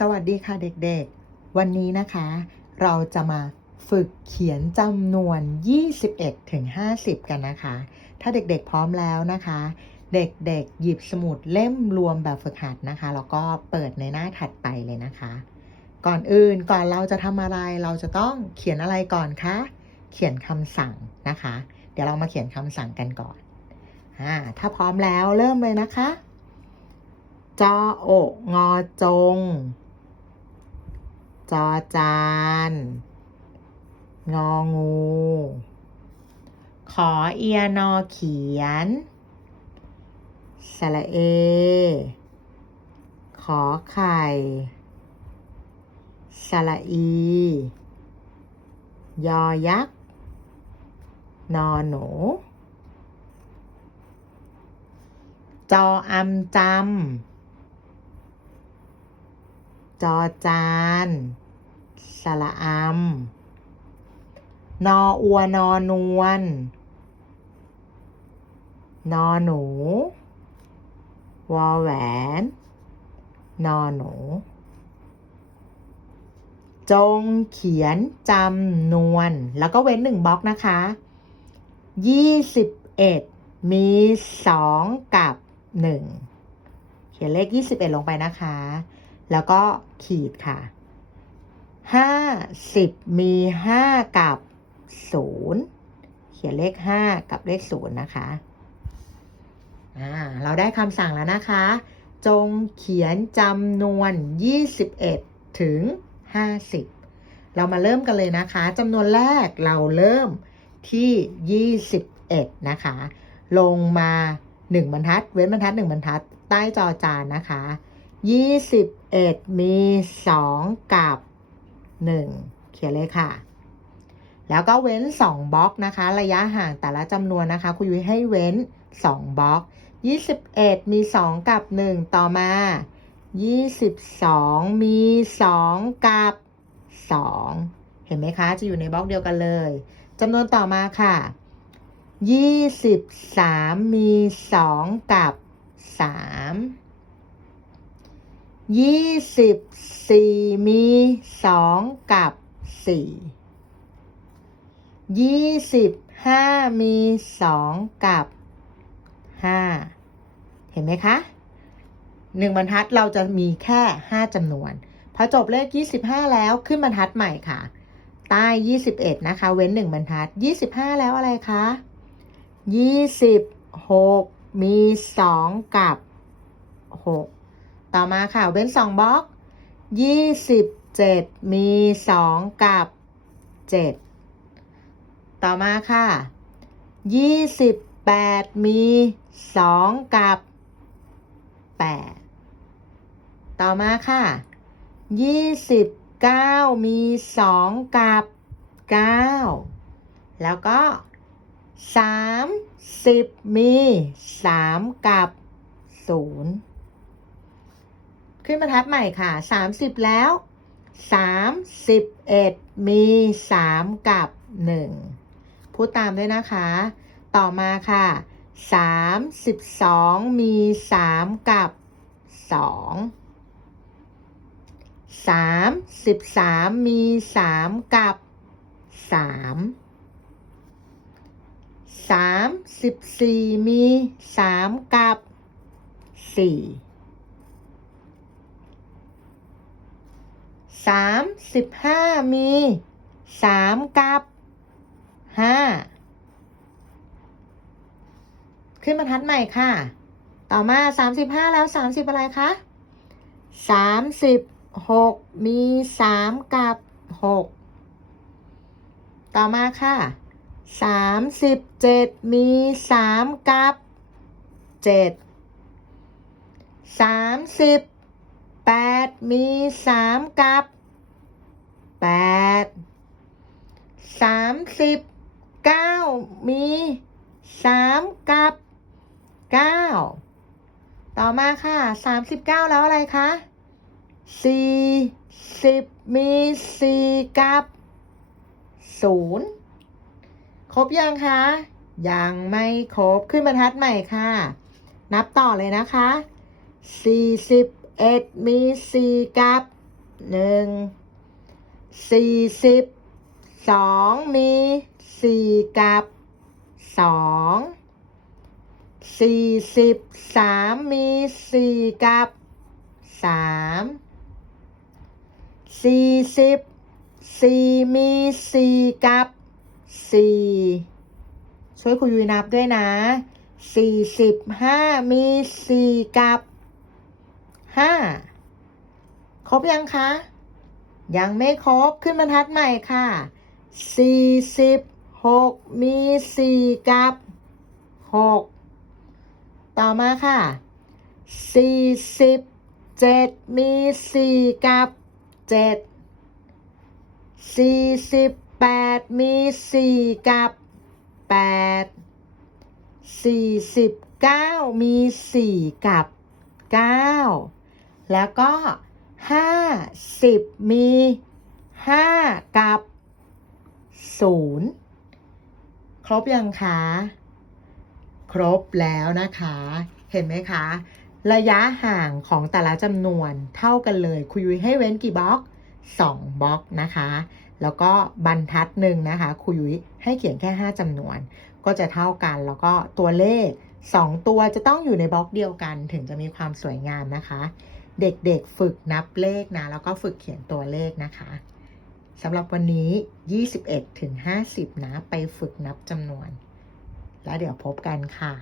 สวัสดีค่ะเด็กๆ วันนี้นะคะ เราจะมาฝึกเขียนจำนวน 21ถึง50 กันนะคะ ถ้าเด็กๆพร้อมแล้วนะคะ เด็กๆ หยิบสมุดเล่มรวมแบบฝึกหัดนะคะ แล้วก็เปิดในหน้าถัดไปเลยนะคะ ก่อนอื่นก่อนเราจะทำอะไร เราจะต้องเขียนอะไรก่อนคะ เขียนคำสั่งนะคะ เดี๋ยวเรามาเขียนคำสั่งกันก่อนอ่าถ้าพร้อมแล้วเริ่มเลยนะคะจออกงอจง จอจาน งองู ขอเอียนอเขียน สระเอ ขอไข่ สระอี ยอยักษ์ นอหนู จออำจำ จอจานสระอำนออัวนอนวลนอหนู วอแหวน นอหนู จงเขียนจำนวน แล้วก็เว้นหนึ่งบล็อกนะคะยี่สิบเอ็ดมีสองกับหนึ่งเขียนเลขยี่สิบเอ็ดลงไปนะคะ แล้วก็ขีดค่ะห้าสิบมีห้ากับศูนย์เขียนเลขห้ากับเลขศูนย์นะคะอ่าเราได้คำสั่งแล้วนะคะ จงเขียนจำนวน21ถึง50เรามาเริ่มกันเลยนะคะจำนวนแรกเราเริ่มที่ 21 นะคะ ลงมา 1 บรรทัด เว้นบรรทัด 1 บรรทัด ใต้จอจานนะคะ 21มี2กับ1เขียนเลยค่ะ แล้วก็เว้น2บล็อกนะคะ ระยะห่างแต่ละจำนวนนะคะคุณยุ้ยให้เว้น2บล็อก21มี2กับ1ต่อมา22มี2กับ2เห็นไหมคะ จะอยู่ในบล็อกเดียวกันเลยจำนวนต่อมาค่ะ23มี2กับ3 24มี ยี่สิบสี่มีสองกับสี่ยี่สิบห้ามีสองกับห้าเห็นไหมคะหนึ่งบรรทัดเราจะมีแค่ห้าจำนวน พอจบเลขยี่สิบห้าแล้วขึ้นบรรทัดใหม่ค่ะ ใต้ยี่สิบเอ็ดนะคะ เว้นหนึ่งบรรทัดยี่สิบห้าแล้วอะไรคะยี่สิบหกมีสองกับหก ต่อมาค่ะ เว้น2บล็อก27มี2กับ7ต่อมาค่ะ28มี2กับ8ต่อมาค่ะ29มี2กับ9แล้วก็30มี3กับ0 ขึ้นบรรทัดใหม่ค่ะ 30 แล้ว 31 มี 3 กับ 1 พูดตามด้วยนะคะ ต่อมาค่ะ 32 มี 3 กับ 2 33 มี 3 กับ 3 34 มี 3 กับ 4 35มี3กับ5ขึ้นบรรทัดใหม่ค่ะ ต่อมา35แล้ว30อะไรคะ36มี3กับ6ต่อมาค่ะ37มี3กับ7 38มี3กับ แปดสามสิบเก้ามีสามกับเก้าต่อมาค่ะสามสิบเก้าแล้วอะไรคะสี่สิบมีสี่กับศูนย์ครบยังคะ ยังไม่ครบขึ้นบรรทัดใหม่ค่ะ นับต่อเลยนะคะสี่สิบเอ็ดมีสี่กับหนึ่ง สี่สิบสองมีสี่กับสองสี่สิบสามมีสี่กับสามสี่สิบสี่มีสี่กับสี่ช่วยครูยุยนับด้วยนะสี่สิบห้ามีสี่กับห้าครบยังคะ ยังไม่ครบขึ้นบรรทัดใหม่ค่ะสี่สิบหกมีสี่กับหกต่อมาค่ะสี่สิบเจ็ดมีสี่กับเจ็ดสี่สิบแปดมีสี่กับแปดสี่สิบเก้ามีสี่กับเก้าแล้วก็ ห้าสิบมีห้ากับศูนย์ครบยังคะครบแล้วนะคะ เห็นไหมคะ ระยะห่างของแต่ละจำนวนเท่ากันเลย คุยุยให้เว้นกี่บล็อก2บล็อกนะคะ แล้วก็บรรทัดหนึ่งนะคะ คุยุยให้เขียนแค่ 5จำนวน ก็จะเท่ากันแล้วก็ตัวเลข 2 ตัวจะต้องอยู่ในบล็อกเดียวกัน ถึงจะมีความสวยงามนะคะ เด็กๆฝึกนับเลขนะ แล้วก็ฝึกเขียนตัวเลขนะคะสำหรับวันนี้ 21 ถึง 50 นะ ไปฝึกนับจำนวน แล้วเดี๋ยวพบกันค่ะ